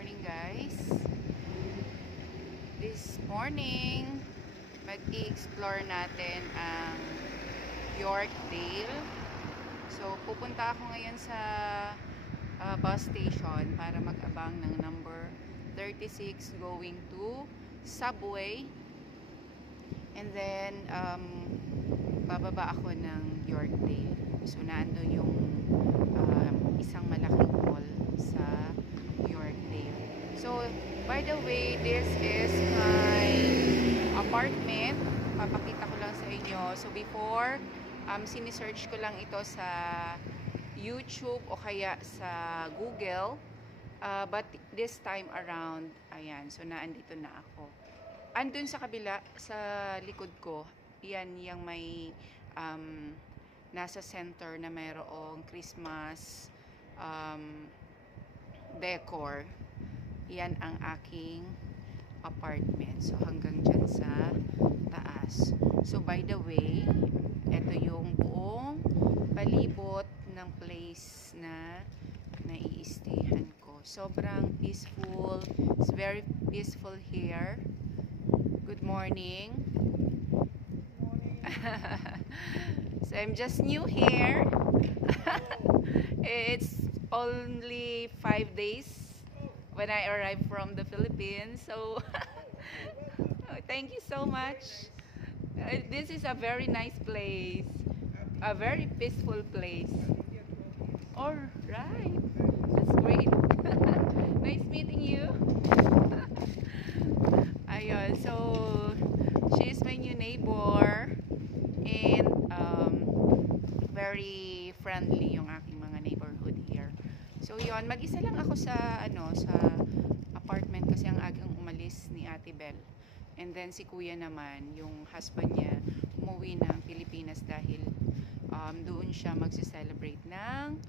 morning guys. This morning, mag-i-explore natin ang Yorkdale. So, pupunta ako ngayon sa bus station para mag-abang ng number 36 going to Subway. And then, bababa ako ng Yorkdale. So, naandun yung isang malaking mall sa Yorkdale. So, by the way, this is my apartment. Papakita ko lang sa inyo. So, before, sinisearch ko lang ito sa YouTube o kaya sa Google. But this time around, ayan. So, naandito na ako. Andun sa kabila, sa likod ko, yan yung may nasa center na mayroong Christmas decor. Yan ang aking apartment. So, hanggang dyan sa taas. So, by the way, ito yung buong palibot ng place na nai-stayhan ko. Sobrang peaceful. It's very peaceful here. Good morning. So, I'm just new here. It's only 5 days when I arrived from the Philippines. So, thank you so much. This is a very nice place. A very peaceful place. Alright. That's great. Nice meeting you. Ayun. So, she is my new neighbor. And, very friendly yung aking mga neighborhood here. So yon, mag-isa lang ako sa sa apartment kasi ang agang umalis ni Ate Bel. And then si Kuya naman, yung husband niya, umuwi ng Pilipinas dahil doon siya magse-celebrate ng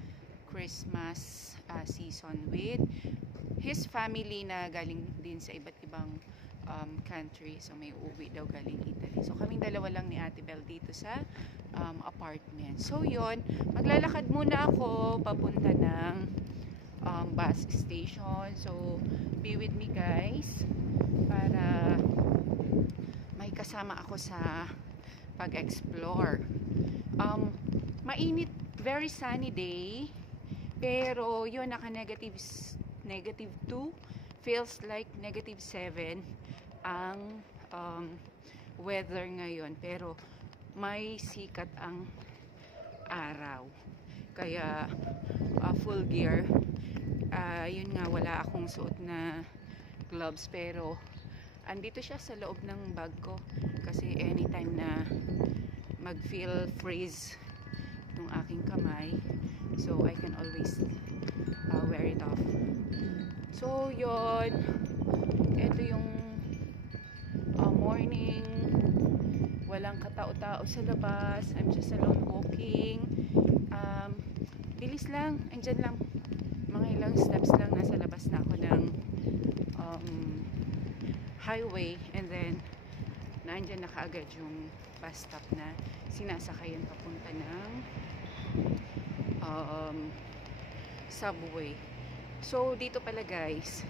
Christmas season with his family na galing din sa iba't ibang country. So may uuwi daw galing Italy. So kaming dalawa lang ni Ate Bel dito sa apartment. So yon, maglalakad muna ako papunta ng bus station. So be with me guys para may kasama ako sa pag-explore. Mainit, very sunny day, pero yun, naka-negative 2, feels like -7 ang weather ngayon, pero may sikat ang araw, kaya full gear. Yun nga, wala akong suot na gloves, pero andito siya sa loob ng bag ko kasi anytime na mag-feel freeze yung aking kamay, so I can always wear it off. So yun, ito yung morning, walang katao-tao sa labas. I'm just alone walking. Bilis lang, andyan lang, mga ilang steps lang, nasa labas na ako ng highway, and then naandyan na kaagad yung bus stop na sinasakayan papunta ng subway. So dito pala guys,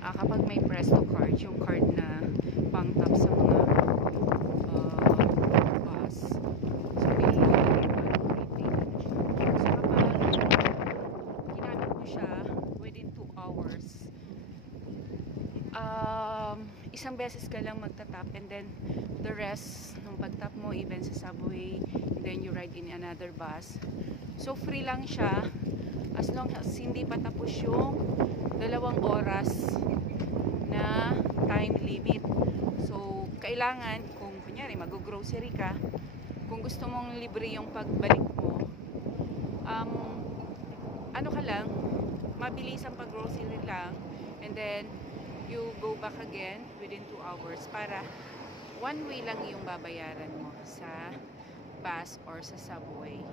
kapag may Presto card, yung card na pang tap sa mga bus, so may retailing siya. So kapag ginamit mo siya within 2 hours, isang beses ka lang magtatap, and then the rest nung pagtap mo, even sa subway, and then you ride in another bus, so free lang siya as long as hindi pa tapos yung 2 oras na time limit. So kailangan, kung kunyari mag-grocery ka, kung gusto mong libre yung pagbalik mo, ano ka lang, mabilis ang pag-grocery lang, and then you go back again within 2 hours para one way lang yung babayaran mo sa bus or sa subway.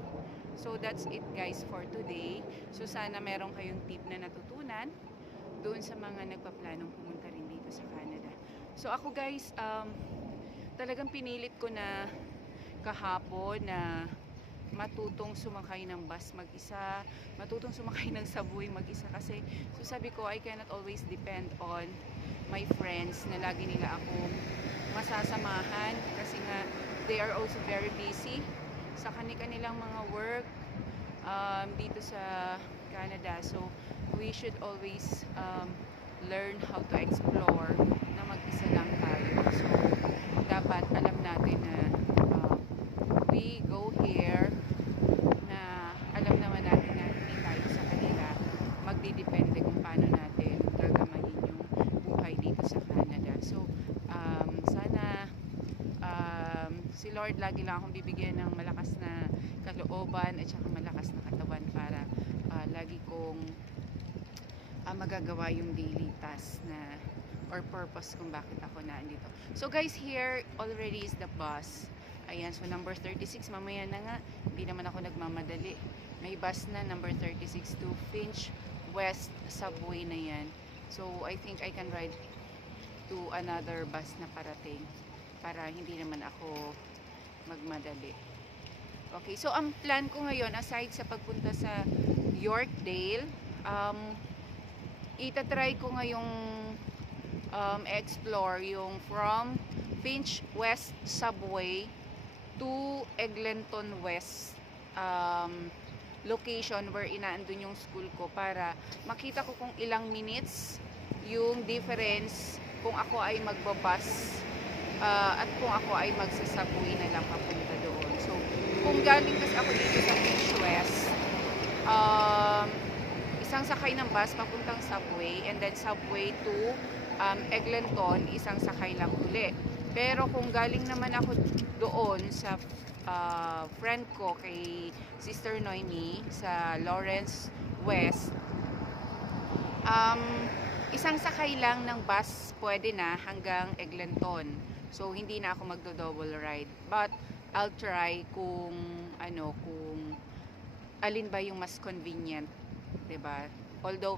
So that's it guys for today. So sana meron kayong tip na natutunan doon sa mga nagpaplanong pumunta rin dito sa Canada. So ako guys, talagang pinilit ko na kahapon na matutong sumakay ng bus mag-isa, matutong sumakay ng subway mag-isa kasi so sabi ko I cannot always depend on my friends na lagi nila akong masasamahan kasi nga they are also very busy sa kanilang mga work dito sa Canada. So we should always learn how to explore na mag-isa lang tayo. So dapat alam natin na we go here na alam naman natin na hindi tayo sa kanila magdidepende kung paano natin gagamahin yung buhay dito sa Canada. So sana si Lord lagi lang akong bibigyan ng malakas na kalooban at saka malakas na katawan para lagi kong magagawa yung daily task na or purpose kung bakit ako naandito. So guys, here already is the bus. Ayan, so number 36, mamaya na nga, hindi naman ako nagmamadali. May bus na, number 36 to Finch West Subway na yan. So I think I can ride to another bus na parating para hindi naman ako magmadali. Okay, so ang plan ko ngayon, aside sa pagpunta sa Yorkdale, itatry ko ngayong explore yung from Finch West Subway to Eglinton West location where inaandun yung school ko para makita ko kung ilang minutes yung difference kung ako ay magbabus at kung ako ay magsasubway na lang papunta doon. So kung galing kasi ako dito sa Finch West, isang sakay ng bus papuntang subway and then subway to Eglinton, isang sakay lang uli. Pero kung galing naman ako doon sa friend ko kay Sister Noemi sa Lawrence West, isang sakay lang ng bus pwede na hanggang Eglinton. So hindi na ako magdo-double ride. But I'll try kung kung alin ba yung mas convenient, 'di ba? Although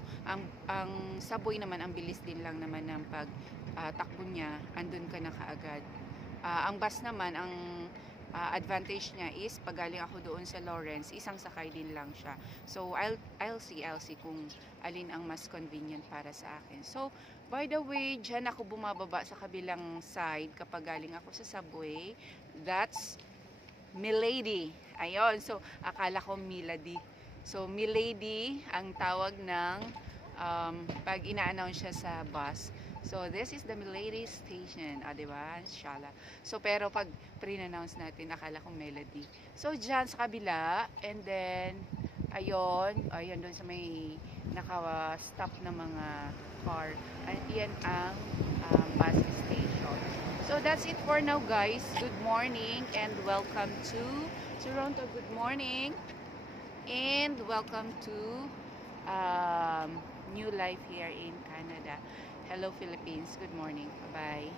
ang subway naman ang bilis din lang naman ng pag takbo niya, andun ka na kaagad. Ang bus naman ang advantage niya is pag galing ako doon sa Lawrence, isang sakay din lang siya. So I'll see kung alin ang mas convenient para sa akin. So by the way, diyan ako bumababa sa kabilang side kapag galing ako sa subway. That's Milady. Ayun, so akala ko Milady. So Milady ang tawag ng pag ina-announce siya sa bus. So this is the Milady station, diba? Inshallah. So pero pag pre-announce natin, akala ko Melody. So dyan sa kabila, and then ayun doon sa may naka-stop na mga car. Yan ang bus station. So that's it for now, guys. Good morning and welcome to Toronto. Good morning and welcome to new life here in Canada. Hello Philippines. Good morning. Bye-bye.